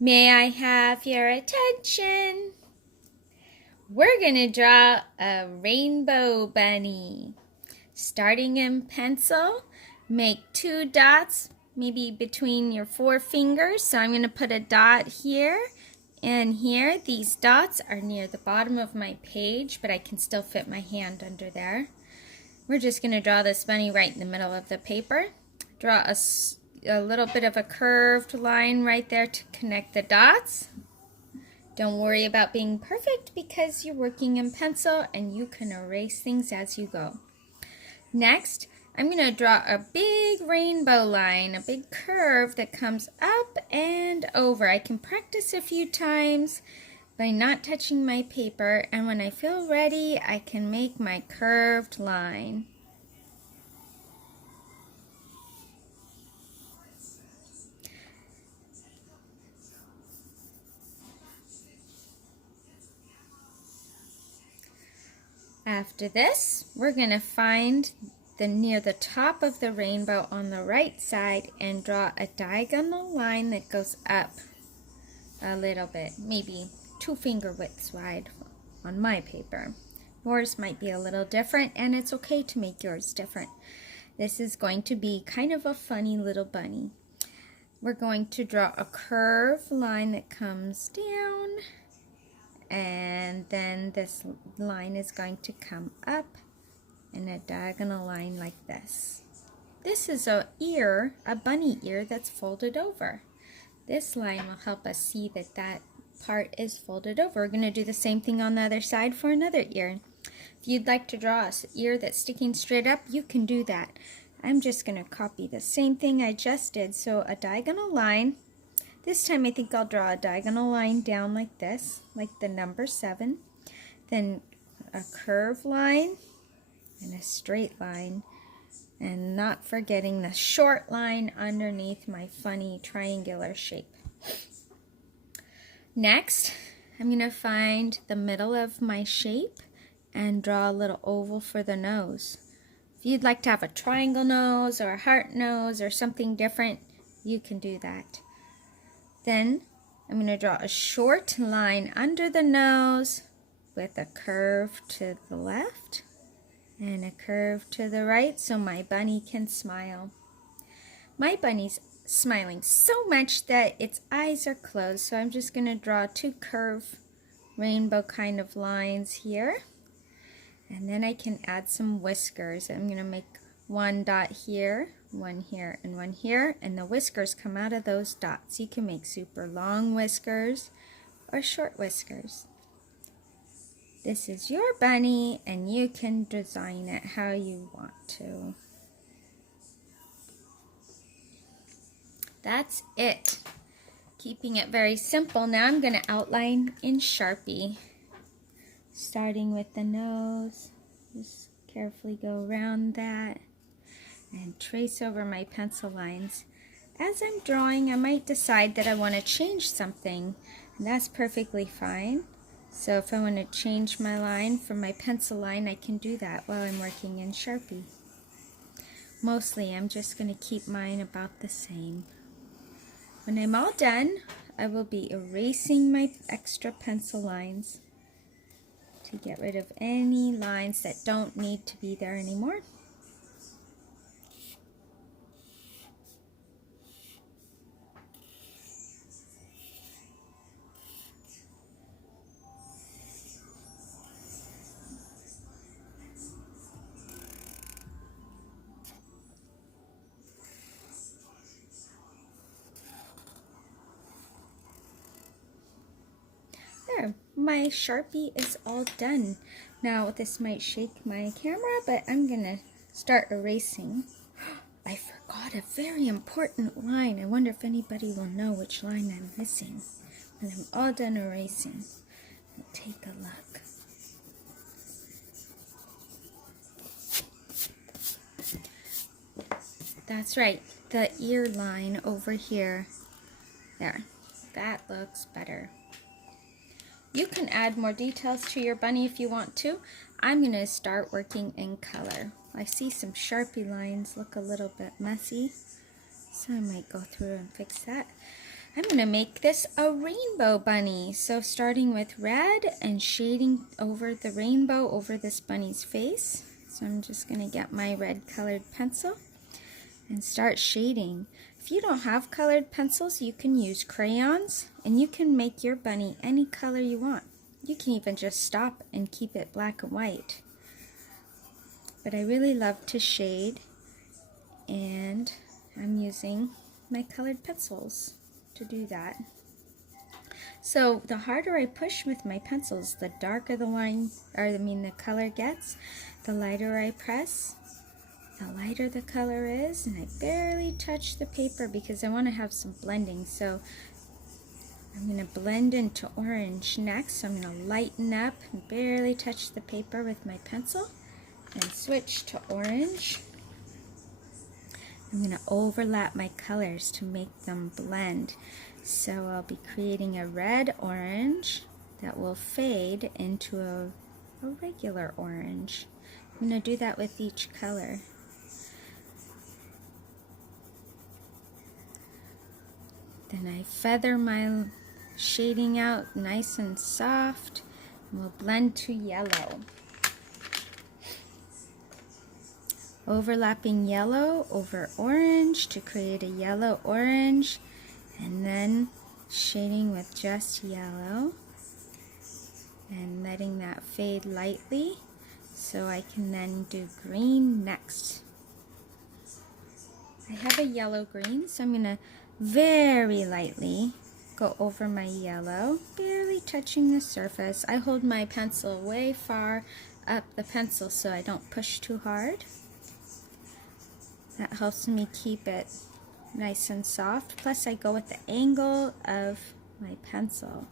May I have your attention? We're going to draw a rainbow bunny. Starting in pencil, make 2 dots, maybe between your 4 fingers. So I'm going to put a dot here and here. These dots are near the bottom of my page, but I can still fit my hand under there. We're just going to draw this bunny right in the middle of the paper. Draw a little bit of a curved line right there to connect the dots. Don't worry about being perfect because you're working in pencil and you can erase things as you go. Next, I'm going to draw a big rainbow line, a big curve that comes up and over. I can practice a few times by not touching my paper, and when I feel ready, I can make my curved line. After this, we're going to find near the top of the rainbow on the right side and draw a diagonal line that goes up a little bit, maybe 2 finger widths wide on my paper. Yours might be a little different, and it's okay to make yours different. This is going to be kind of a funny little bunny. We're going to draw a curved line that comes down, and then this line is going to come up in a diagonal line like this. This is a bunny ear that's folded over. This line will help us see that that part is folded over. We're going to do the same thing on the other side for another ear. If you'd like to draw an ear that's sticking straight up, you can do that. I'm just going to copy the same thing I just did. So a diagonal line. This time I think I'll draw a diagonal line down like this, like the number 7. Then a curved line and a straight line. And not forgetting the short line underneath my funny triangular shape. Next, I'm going to find the middle of my shape and draw a little oval for the nose. If you'd like to have a triangle nose or a heart nose or something different, you can do that. Then I'm going to draw a short line under the nose with a curve to the left and a curve to the right so my bunny can smile. My bunny's smiling so much that its eyes are closed, so I'm just going to draw 2 curved rainbow kind of lines here. And then I can add some whiskers. I'm going to make 1 dot here, 1 here, and 1 here, and the whiskers come out of those dots. You can make super long whiskers or short whiskers. This is your bunny, and you can design it how you want to. That's it. Keeping it very simple. Now I'm going to outline in Sharpie. Starting with the nose, just carefully go around that and trace over my pencil lines. As I'm drawing, I might decide that I want to change something, and that's perfectly fine. So if I want to change my line from my pencil line, I can do that while I'm working in Sharpie. Mostly, I'm just going to keep mine about the same. When I'm all done, I will be erasing my extra pencil lines to get rid of any lines that don't need to be there anymore. There, my Sharpie is all done. Now this might shake my camera, but I'm gonna start erasing. I forgot a very important line. I wonder if anybody will know which line I'm missing. When I'm all done erasing, I'll take a look. That's right, the ear line over here. There, that looks better. You can add more details to your bunny if you want to. I'm going to start working in color. I see some Sharpie lines look a little bit messy, so I might go through and fix that. I'm going to make this a rainbow bunny. So starting with red and shading over the rainbow over this bunny's face. So I'm just going to get my red colored pencil and start shading. If you don't have colored pencils, you can use crayons and you can make your bunny any color you want. You can even just stop and keep it black and white. But I really love to shade, and I'm using my colored pencils to do that. So the harder I push with my pencils, the darker the line, the color gets. The lighter I press, the lighter the color is, and I barely touch the paper because I want to have some blending. So I'm going to blend into orange next. So I'm going to lighten up and barely touch the paper with my pencil and switch to orange. I'm going to overlap my colors to make them blend. So I'll be creating a red-orange that will fade into a regular orange. I'm going to do that with each color. Then I feather my shading out nice and soft, and we'll blend to yellow. Overlapping yellow over orange to create a yellow-orange, and then shading with just yellow and letting that fade lightly so I can then do green next. I have a yellow-green, so I'm going to very lightly go over my yellow, barely touching the surface. I hold my pencil way far up the pencil so I don't push too hard. That helps me keep it nice and soft. Plus I go with the angle of my pencil.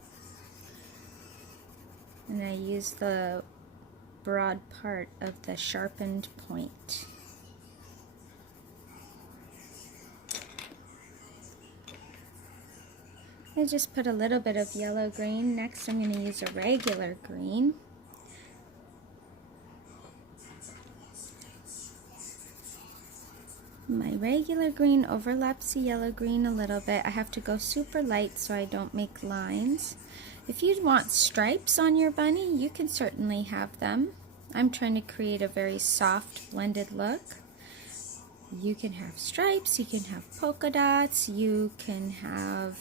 And I use the broad part of the sharpened point. I just put a little bit of yellow green. Next I'm going to use a regular green. My regular green overlaps the yellow green a little bit. I have to go super light so I don't make lines. If you want stripes on your bunny, you can certainly have them. I'm trying to create a very soft blended look. You can have stripes, you can have polka dots, you can have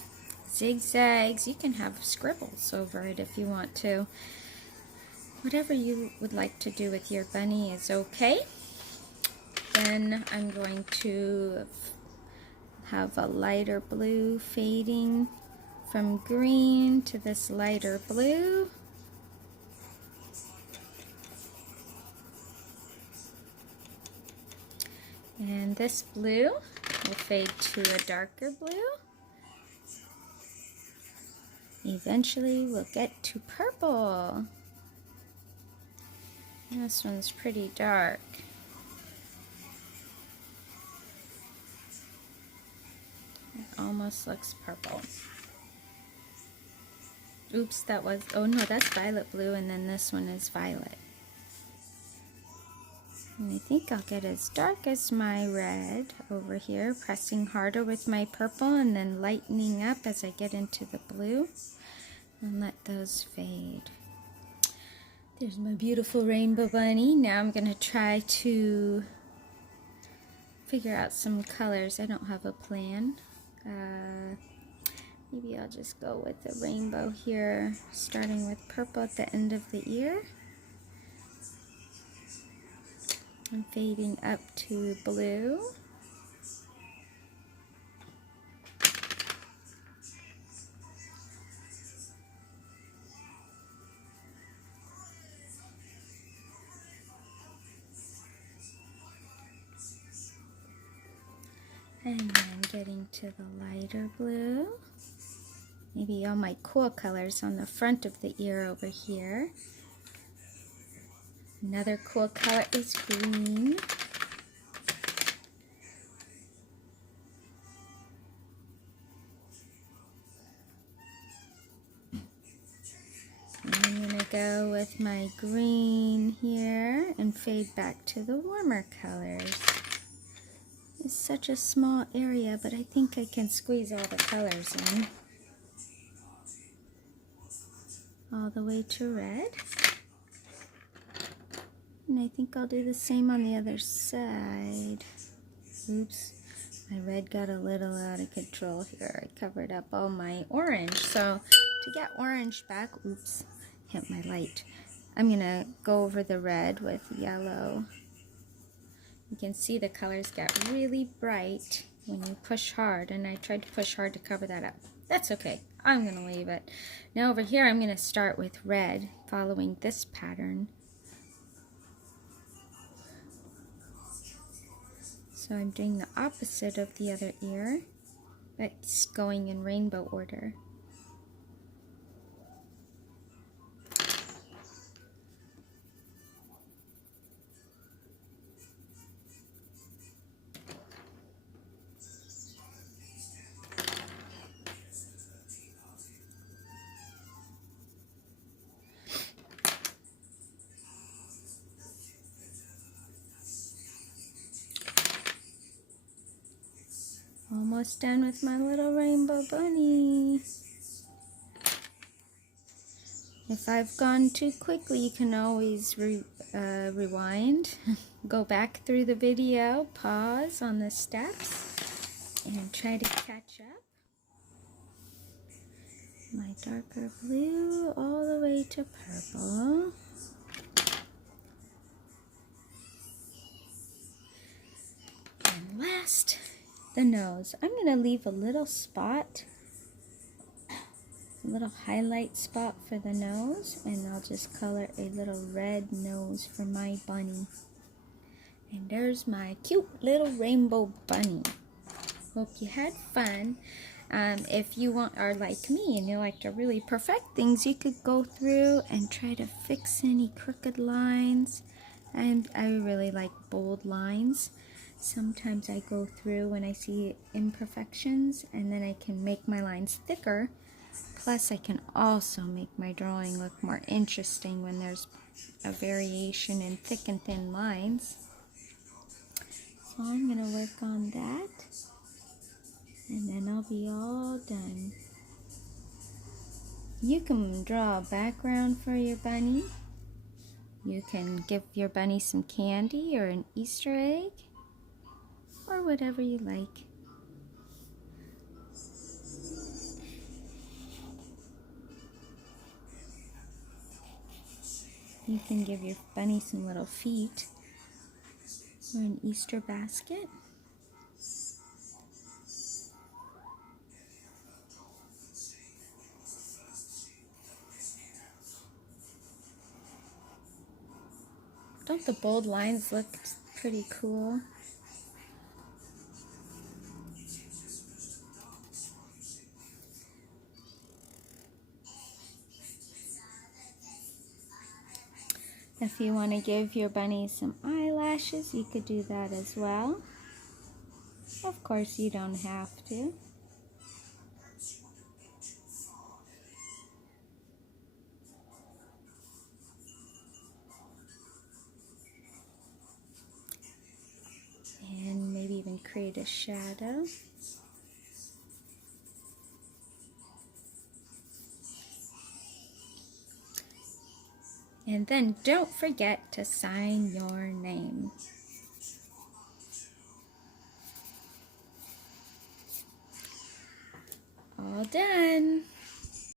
zigzags, you can have scribbles over it if you want to. Whatever you would like to do with your bunny is okay. Then I'm going to have a lighter blue fading from green to this lighter blue. And this blue will fade to a darker blue. Eventually we'll get to purple. This one's pretty dark. It almost looks purple. Oops, oh no, that's violet blue, and then this one is violet. And I think I'll get as dark as my red over here, pressing harder with my purple and then lightening up as I get into the blue, and let those fade. There's my beautiful rainbow bunny. Now I'm going to try to figure out some colors. I don't have a plan. Maybe I'll just go with the rainbow here, starting with purple at the end of the ear. And fading up to blue. And then getting to the lighter blue. Maybe all my cool colors on the front of the ear over here. Another cool color is green. And I'm going to go with my green here and fade back to the warmer colors. It's such a small area, but I think I can squeeze all the colors in. All the way to red. And I think I'll do the same on the other side. Oops, my red got a little out of control here. I covered up all my orange. So to get orange back, oops, hit my light. I'm gonna go over the red with yellow. You can see the colors get really bright when you push hard, and I tried to push hard to cover that up. That's okay, I'm gonna leave it. Now over here I'm gonna start with red, following this pattern. So I'm doing the opposite of the other ear, but it's going in rainbow order. Almost done with my little rainbow bunny. If I've gone too quickly, you can always rewind. Go back through the video, pause on the steps, and try to catch up. My darker blue all the way to purple. And last, the nose. I'm going to leave a little spot, a little highlight spot for the nose, and I'll just color a little red nose for my bunny. And there's my cute little rainbow bunny. Hope you had fun. If you are like me and you like to really perfect things, you could go through and try to fix any crooked lines. And I really like bold lines. Sometimes I go through when I see imperfections, and then I can make my lines thicker. Plus I can also make my drawing look more interesting when there's a variation in thick and thin lines. So I'm going to work on that, and then I'll be all done. You can draw a background for your bunny. You can give your bunny some candy or an Easter egg, or whatever you like. You can give your bunny some little feet or an Easter basket. Don't the bold lines look pretty cool? If you want to give your bunny some eyelashes, you could do that as well. Of course, you don't have to. And maybe even create a shadow. And then don't forget to sign your name. All done.